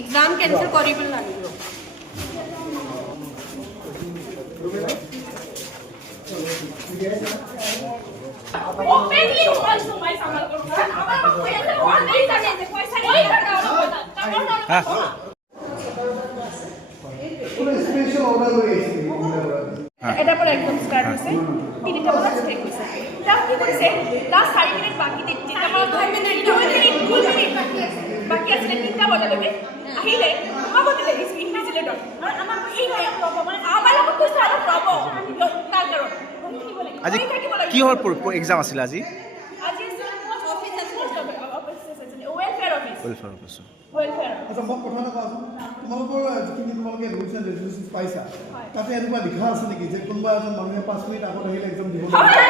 Exam cancel करिबल লাগিব openly also my सामान को আমার পয়সা ওয়ান নাই থাকে যে পয়সা নেই হ্যাঁ পুরো স্পেশাল অর্ডার হয়েছে এটা পর একদম স্টার্ট হইছে তিনটা বলা স্টেক হইছে তাও কি কইছে লাস্ট 4 মিনিট বাকি দিতে আমার 2 মিনিট বাকি আছে তিনটা বলা লাগে আহিলে আমাকে দিলে ইনভিজিলেটর আমার এই প্রবলেম আমার লাগত কইছে আর প্রবলেম তার কারণ আজি কি হল এক্সাম আছিল আজি আজি অফিস আছে ওয়েলফেয়ার অফিস ওয়েলফেয়ার আচ্ছা মোক কথা এটা কোৱাচোন তোমালোকৰ যিখিনি তোমালোকে ৰুলছ এণ্ড ৰেগুলেশ্যন পাইছা তাতে এনেকুৱা লিখা আছে নেকি যে কোনোবা এজন মানুহে 5 মিনিট আগত আহিলে এক্সাম দিব লাগে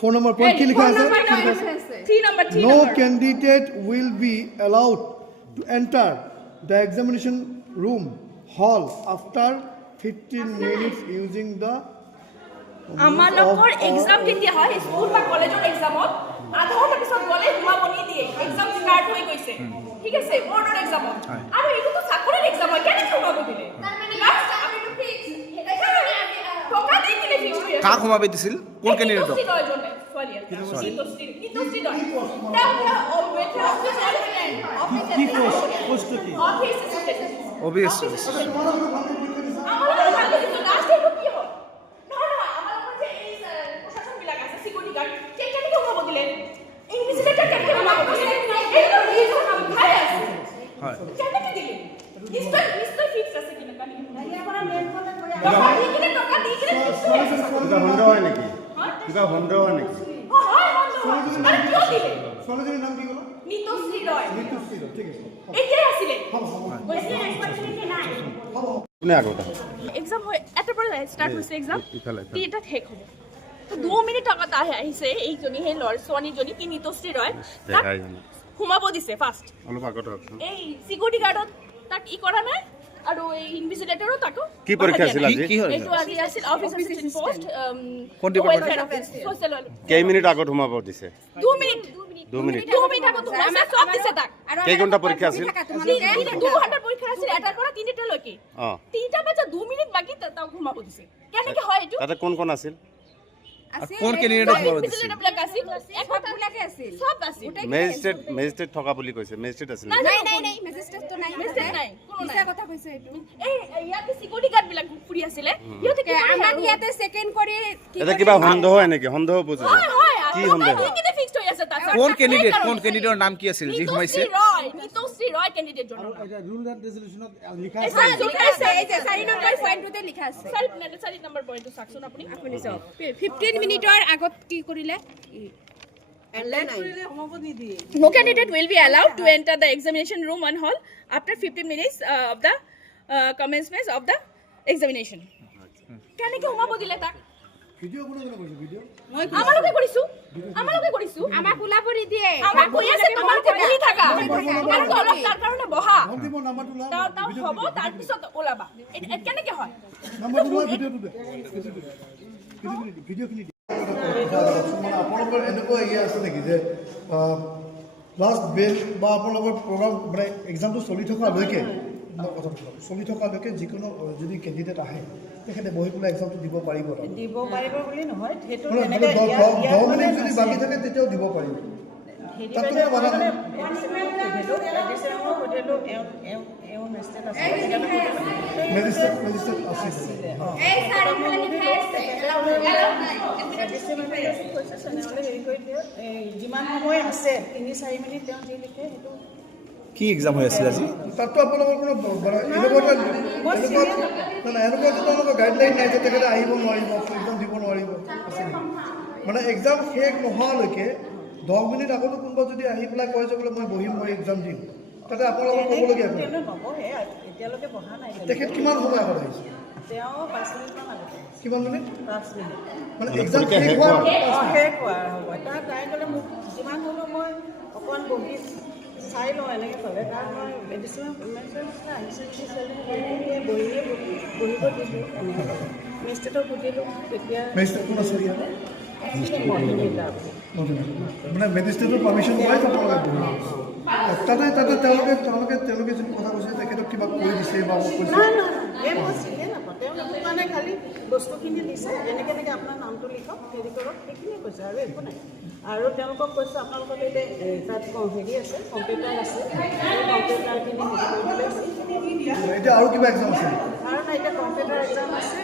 Phone number point ki likha ase 3 number no candidate will be allowed to enter the examination room hall after 15 minutes using the আমালকৰ exam কেতিয়া হয় স্কুল বা কলেজৰ এক্সামত আধা ঘণ্টা পিছত গলে হুমা বনি দিয়ে এক্সাম স্টাৰ্ট হৈ গৈছে ঠিক আছে বোৰ্ডৰ এক্সামত আৰু এইটো তো চাকৰিৰ এক্সাম হয় কেনে হুমা বনিলে তাৰ মানে লাস্ট আমি তো ফিক্স টকা দি কিনে ফিক্স হৈ কাক সোমাবে দিছিল কোন কেন্ডিডেট কিবা সন্দেহ হয় নেকি ছোৱালীজনীৰ নাম কি ক'লা নিতশ্ৰী ৰয় নিতশ্ৰী ৰয় ঠিক আছে এতিয়াই আছিলে কোনে আগত এক্সাম হয় এটাৰ পৰা ষ্টাৰ্ট হৈছে এক্সাম তিনিটাত শেষ হ'ব তো 2 মিনিট আগত আহিছে এইজনী সেই ছোৱালীজনী কি নিতশ্ৰী ৰয় সোমাব দিছে ফাৰ্ষ্ট অলপ আগত এই সিকিউৰিটি গাৰ্ডত তাক ই কৰা নাই আৰু এই ইনভিজিলেটৰো তাকো কি পৰীক্ষা আছিল আজি কি হ'ল এইটো আজি আছিল অফিস অ্যাসিস্ট্যান্ট পোষ্ট কোন ডিপাৰ্টমেণ্ট সোশ্যাল কেই মিনিট আগত সোমাব দিছে 2 মিনিট আগত সোমাইছে সব দিছে তাক কেই ঘণ্টা পৰীক্ষা আছিল 2 ঘণ্টাৰ পৰীক্ষা আছিল এটাৰ পৰা 3টা লৈকে 3টা বাজে 2 মিনিট বাকি তাক সোমাব দিছে কেনেকে হয় এইটো তাতে কোন কোন আছিল কোন কেন্ডিডেট সোমাব দিছিল ইনভিজিলেটৰ আছিল একটাকে আছিল সব আছিল মেজিস্ট্ৰেট থকা বুলি কৈছে মেজিস্ট্ৰেট আছিল নাই মেজিস্ট্ৰেট তো নাই মেজিস্ট্ৰেট নাই কোনো নাই কথা কৈছে এইটো এই ইয়াতে সিকিউৰিটি গাৰ্ড বিলাক ফুৰি আছিল ইহঁতে আমাৰ ইয়াতে সেকেন্ড কৰি এটা কিবা সন্দেহ হয় নেকি সন্দেহ বুঝো কি সন্দেহ কিনে ফিক্সড হৈ আছে তাত কোন কেন্ডিডেটৰ নাম কি আছিল যি সোমাইছে নিতশ্ৰী ৰয় কেন্ডিডেট জন এটা ৰুল এণ্ড ৰেজুলেশ্যনত লিখা আছে এই যে 4 নম্বৰ পইণ্টতে লিখা আছে 4 নম্বৰ পইণ্টটো চাকচোন আপুনি চাওক 15 মিনিটৰ আগত কি কৰিলে No candidate will be allowed to enter the examination room and hall after 15 minutes of the commencement of the examination. কেনেকে সোমাব দিলে তাক ভিডিও কোনে কৰিছে ভিডিও আমালোকে কৰিছো আমাক ওলাবৰি দিয়ে আমাক কৈ আছে তোমালোকে বহি থাকা আৰু অলপ তাৰ কাৰণে বহা অন্তিম নাম্বাৰটো লা তাও হ'ব তাৰ পিছত ওলাবা কেনেকে হয় নাম্বাৰটো লা ভিডিওটো দে ভিডিওখিনি মানে আপোনালোকৰ এনেকুৱা ইয়ে আছে নেকি যে লাষ্ট বেল বা আপোনালোকৰ প্ৰগ্ৰাম মানে এক্সামটো চলি থকালৈকে চলি থকালৈকে যিকোনো যদি কেণ্ডিডেট আহে তেখেতে বহি পেলাই এক্সামটো দিব পাৰিব বুলি নহয় সেইটো 10 মিনিট যদি বাকী থাকে তেতিয়াও দিব পাৰিব তাতো বাধা নাই মেজিস্ট্ৰেট আছে এই চাৰিফালে লিখা আছে যিমান সময় আছে 3-4 মিনিট তেওঁ যি লিখে সেইটো কি এক্সাম হৈ আছিল আজি তাতো আপোনালোকৰ কোনো এনেকুৱা তেওঁলোকৰ গাইডলাইন নাই যে তেখেতে আহিব নোৱাৰিব এক্সাম দিব নোৱাৰিব মানে এক্সাম শেষ নোহোৱালৈকে 10 মিনিট আগতো কোনোবা যদি আহি পেলাই কয় যে বোলে মই বহিম মই এক্সাম দিম তাতে আপোনালোকে ক'বলগীয়া কথা। তেওঁ নবহে এতিয়ালৈকে বহা নাই তেখেত কিমান সময় আগত আহিছে? তেওঁ 5 মিনিটমান আগতে কিমান মিনিট? 5 মিনিট মানে এক্সাম শেষ হোৱাৰ শেষ হোৱাৰ হ'ব তাই ক'লে মোক যিমান হ'লেও মই অকণমান বহি চাই লওঁ এনেকৈ ক'লে তাত মই মেডিচিন আহিছে ছোৱালী বহিব দিলোঁ এনেকৈ ক'লে মেজিষ্ট্ৰেটক সুধিলোঁ তেতিয়া মেজিষ্ট্ৰেট কোন আছে ইয়াত? মহিলা মানে মেজিষ্ট্ৰেটৰ পাৰ্মিশ্যন পাই আপোনালোকে তাতে তেওঁলোকে যিটো কথা কৈছে তেখেতক কিবা কৈ দিছে বা কৈছে নাই এই মই চিনিয়ে নাপাওঁ তেওঁ মোৰ কাৰণে খালি বস্তুখিনি দিছে এনেকৈ আপোনাৰ নামটো লিখক হেৰি কৰক সেইখিনিয়ে কৈছে আৰু একো নাই আৰু তেওঁলোকক কৈছোঁ আপোনালোকৰ এতিয়া তাত হেৰি আছে কম্পিউটাৰ আছে সেই কম্পিউটাৰখিনি হেৰি কৰিবলৈ এতিয়া আৰু কিবা এক্সাম আছে? আৰু নাই এতিয়া কম্পিউটাৰ এক্সাম আছে